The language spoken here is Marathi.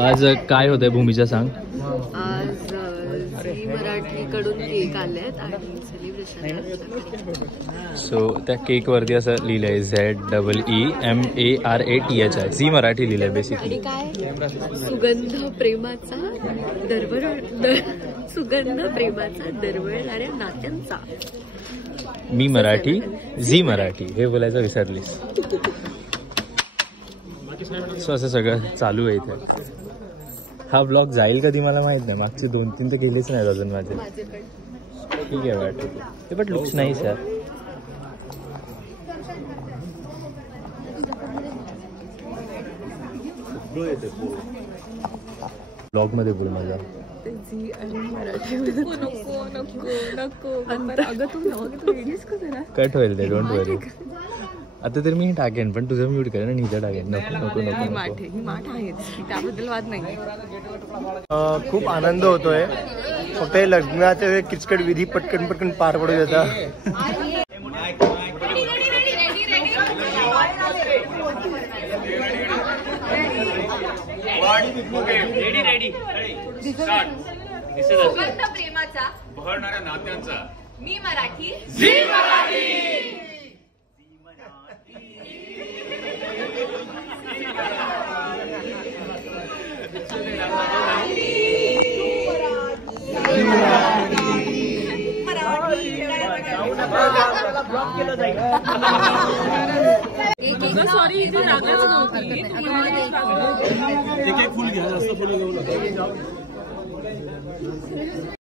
आज काय होतंय भूमीच्या सांग? आज झी मराठीकडून केक आलेत आणि सेलिब्रेशन. सो त्या केक वरती असं लिहिलंय ZEEMARATH आहे. झी मराठी लिहिलंय बेसिकली. आणि काय सुगंध प्रेमाचा सुगंध प्रेमाचा दरवळणाऱ्या नात्यांचा. मी मराठी झी मराठी हे बोलायचं विसरलीस. सो असं सगळं चालू आहे इथे. हा ब्लॉग जाईल कधी मला माहित नाही. मागचे 2-3 तर गेलेच नाही अजून माझे. ठीक आहे वाटत ते बट लुक्स नाही सर. ब्लॉग मध्ये बोल माझा. झी आणि मराठी नको अगं कट होईल ते डोंट वरी. आता तर मी टाकेन पण तुझं म्यूट करेन आणि हिचं टाकेन. नको नको नको ही माठ आहे त्याबद्दल वाद नाही. खूप आनंद होतोय. फक्त लग्नाचे वेळ किचकट विधी पटकन पटकन पार पडू देता. सुगंध प्रेमाचा बहरणाऱ्या नात्यांचा मी मराठी झी मराठी. सॉरी लागलाच नव्हतं.